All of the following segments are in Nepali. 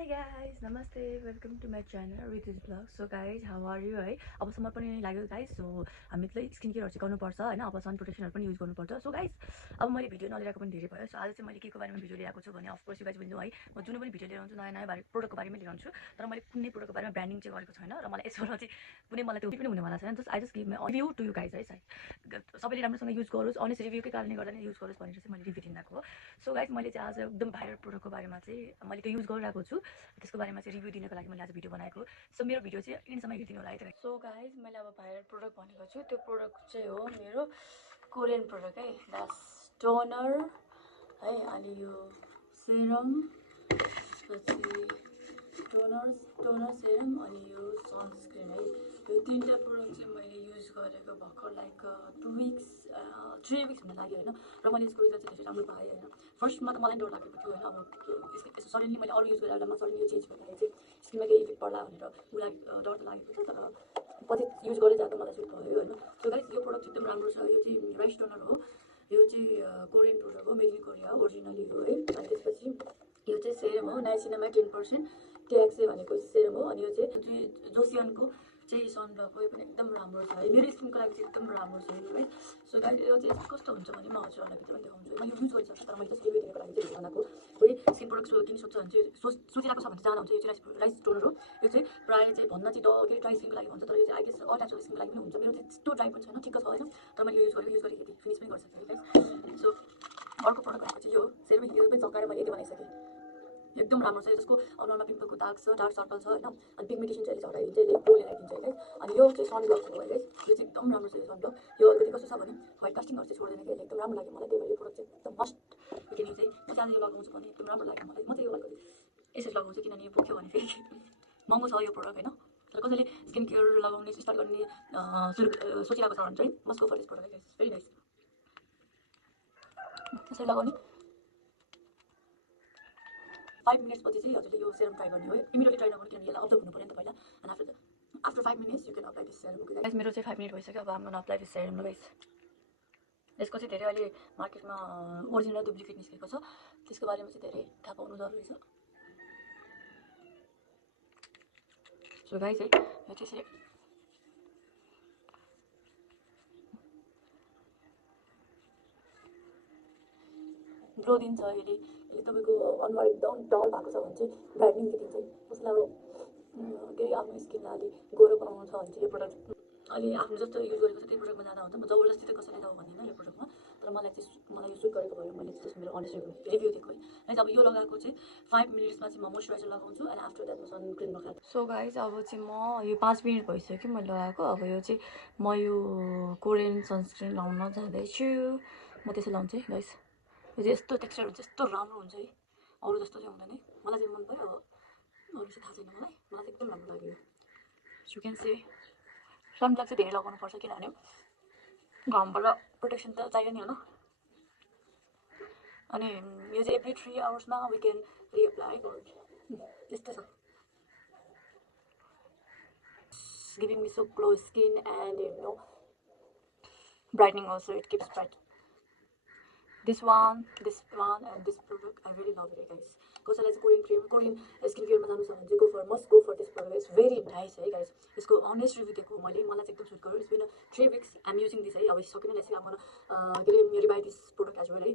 Hi guys, namaste, welcome to my channel Ritu's Vlog. So guys, how are you है अब समर पनि लाग्यो guys. So हामीले स्किन केयरहरु चाहिँ गर्नुपर्छ हैन. अब सन प्रोटेक्सनहरु पनि युज गर्नुपर्छ. So guys, अब मैले भिडियो नलिरहेको पनि धेरै भयो. So आज चाहिँ मैले केको बारेमा भिडियो ल्याएको छु भने of course you guys will know है. म जुन पनि भिडियो लिएर आउँछु नयाँ नयाँ प्रोडक्टको बारेमा लिएर आउँछु. तर मैले कुनै प्रोडक्टको बारेमा ब्रान्डिङ चाहिँ गरेको छैन र मलाई यसबाट चाहिँ कुनै मलाई त्यो पनि हुनेवाला छैन. Just I just give my review to you guys है. सबैले राम्रोसँग युज गरोस्, अनेस्ट रिभ्यूकै कारणले गर्दा नै युज गरोस् भनेर चाहिँ मैले रिभ्यू दिनको हो. सो गाइज मैले चाहिँ आज एकदम भाइरल प्रोडक्टको बारेमा चाहिँ मैले त्यो युज गरिरहेको छु. त्यसको बारेमा चाहिँ रिभ्यू दिनको लागि मैले आज भिडियो बनाएको. सो मेरो भिडियो चाहिँ इन्डसम्म हेरिदिनु होला है. सो गाइज मैले अब भाइरल प्रोडक्ट भनेको छु. त्यो प्रोडक्ट चाहिँ हो मेरो कोरियन प्रोडक्ट है. द्याट्स टोनर है. अनि यो सेरम, टोनर सेरम अनि यो सनस्क्रिन है. यो तीनटा प्रोडक्ट चाहिँ मैले युज गरेको भर्खर लाइक 2 weeks 3 weeks हुन लाग्यो होइन. र मैले यसको रिजल्ट चाहिँ धेरै राम्रो पाएँ होइन. फर्स्टमा त मलाई डर लागेको थियो होइन. अब सडनली मैले अरू युज गरेर बेलामा सडनली यो चेन्ज गर्दाखेरि चाहिँ स्किनमा केही इफेक्ट पर्ला भनेर मलाई डर त लागेको थियो. तर पछि युज गर्दै जाँदा मलाई सुट भयो होइन. सो गाइस यो प्रोडक्ट एकदम राम्रो छ. यो चाहिँ राइस टोनर हो. यो चाहिँ कोरियन प्रोडक्ट हो. मेड इन कोरिया हो, ओरिजिनली हो है. अनि त्यसपछि यो चाहिँ सेरम हो. नाइसिनामाइड 10% THC भनेको सेरम हो. अनि यो चाहिँ जोसियनको चाहिँ सनब्लक हो. यो पनि एकदम राम्रो छ है. मेरो स्किनको लागि चाहिँ एकदम राम्रो छ है. सो गाइस यो चाहिँ कस्तो हुन्छ भने म हजुरहरूलाई भित्र पनि देखाउँछु. मैले युज गरिसक्छु तर मैले जस्ट रिभ्यू दिनको लागि चाहिँ बनाएको. कोही स्किन प्रोडक्ट किन सोध्छ भने चाहिँ सोचिरहेको छ भने चाहिँ जाँदा हुन्छ. यो चाहिँ राइस टोनर हो. यो चाहिँ प्रायः चाहिँ भन्न चाहिँ के ड्राई स्किनको लागि भन्छ. तर यो चाहिँ आई गेस अल नेचुरल स्किनको लागि पनि हुन्छ. मेरो चाहिँ त्यस्तो ड्राई पनि छैन, ठिक्क छ होइन. तर मैले युज गरेँ फिनिस पनि गरिसकेँ है. सो अर्को प्रोडक्ट भनेको चाहिँ यो सेरम. यो पनि चकाएर मैले यति बनाइसकेँ. एकदम राम्रो छ. यसको अनुहारमा पिम्पलको दाग छ, डार्क सर्कल छ होइन. अनि पिगमेन्टेसन चाहिँ यसले हटाइदिन्छ, यसले ग्लो ल्याइदिन्छ है. अनि यो चाहिँ सनब्लक हो है. यो चाहिँ एकदम राम्रो छ. यो सनब्लक यो अलिकति कस्तो छ भने व्हाइट कास्टिङहरू चाहिँ छोड्दैन कि. एकदम राम्रो लाग्यो मलाई. त्यही भएर यो प्रोडक्ट चाहिँ एकदम मस्ट किनकि चाहिँ म चाहिँ यो लगाउँछु भने एकदम राम्रो लाग्यो मलाई. म चाहिँ यो अलिकति यसरी लगाउँछु किनभने यो पोख्यो भने फेरि महँगो छ यो प्रोडक्ट होइन. तर कसैले स्किन केयर लगाउने स्टार्ट गर्ने सोचिरहेको छ भने चाहिँ must go for this product. Very nice. यसरी लगाउने 5 minutes पछि चाहिँ हजुरले यो सेरम ट्राई गर्ने हो. इमिडिएटली ट्राई नगर्नु किनभने यसलाई अब्जर्भ हुनु पऱ्यो नि त पहिला. And after 5 minutes you can apply this serum. Guys मेरो चाहिँ 5 minutes भइसक्यो. अब हामी अप्लाई दिस सेरम ल गाइस. यसको चाहिँ धेरै अहिले मार्केटमा ओरिजिनल डुप्लिकेट निस्केको छ. त्यसको बारेमा चाहिँ धेरै थाहा पाउनु जरुरी छ. सो गाइस है यो चाहिँ यसरी ग्लो दिन्छ. यसले तपाईँको अनुहार एकदम डल भएको छ भने चाहिँ ब्राइटनिङ दिन्छ. कसैलाई अब केही आफ्नो स्किनलाई अलि गोरो बनाउनु छ भने चाहिँ यो प्रोडक्ट अहिले आफ्नो जस्तो युज गरेको छ त्यही प्रोडक्टमा जाँदा हुन्छ. म जबरजस्ती त कसैलाई जाऊ भन्दिनँ यो प्रोडक्टमा. तर मलाई यो सुट गरेको भयो. मैले जस्तो मेरो अनेस्ट रिभ्यू दिएको है. अब यो लगाएको चाहिँ 5 minutesमा चाहिँ म मोइस्चराइजर लगाउँछु एन्ड आफ्टर द्याट म सनस्क्रिन लगाएको. सो गाइज अब चाहिँ म यो 5 minute भइसक्यो मैले लगाएको. अब यो चाहिँ म यो कोरियन सनस्क्रिन लाउन जाँदैछु. म त्यसो लाउँछु है गाइस. यो चाहिँ यस्तो टेक्स्चर हुन्छ, यस्तो राम्रो हुन्छ है. अरू जस्तो चाहिँ हुँदैन है. मलाई चाहिँ मन पऱ्यो. अरू चाहिँ थाहा छैन मलाई. मलाई चाहिँ एकदम राम्रो लाग्यो. यु क्यान से सनब्लक चाहिँ धेरै लगाउनुपर्छ किनभने घामबाट प्रोटेक्सन त चाहियो नि होइन. अनि यो चाहिँ every 3 hours we can reapply गर्छ. त्यस्तो छ. Giving me so glow skin and you know brightening also. It keeps bright. This one and this product I really love it guys. कसैलाई चाहिँ कोरियन स्किन केयरमा जानु छ भने चाहिँ must go for this product. It's very nice है गाइस. यसको अनेस्ट रिभ्यू दिएको मैले. मलाई चाहिँ एकदम सुट गर्यो. It's been 3 weeks I'm using this है. अब सकिन रहेछ. अब के अरे revive this product as well है.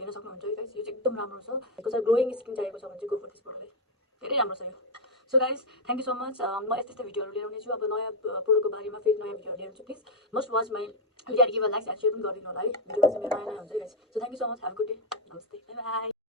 हेर्न सक्नुहुन्छ है गाइस. यो चाहिँ एकदम राम्रो छ. कसैलाई ग्लोइङ स्किन चाहिएको छ भने चाहिँ गो फर दिस प्रोडक्ट है. धेरै राम्रो छ यो. So guys thank you so much. म यस्तै भिडियोहरू लिएर आउने छु. अब नयाँ प्रोडक्टको बारेमा फेरि नयाँ भिडियोहरू लिएर आउँछु. Please must watch my video. Give a like and share पनि गरिदिनु होला है. भिडियोमा चाहिँ मेरो नयाँ हुन्छ है guys. So thank you so much. Have a good day. नमस्ते. Bye by.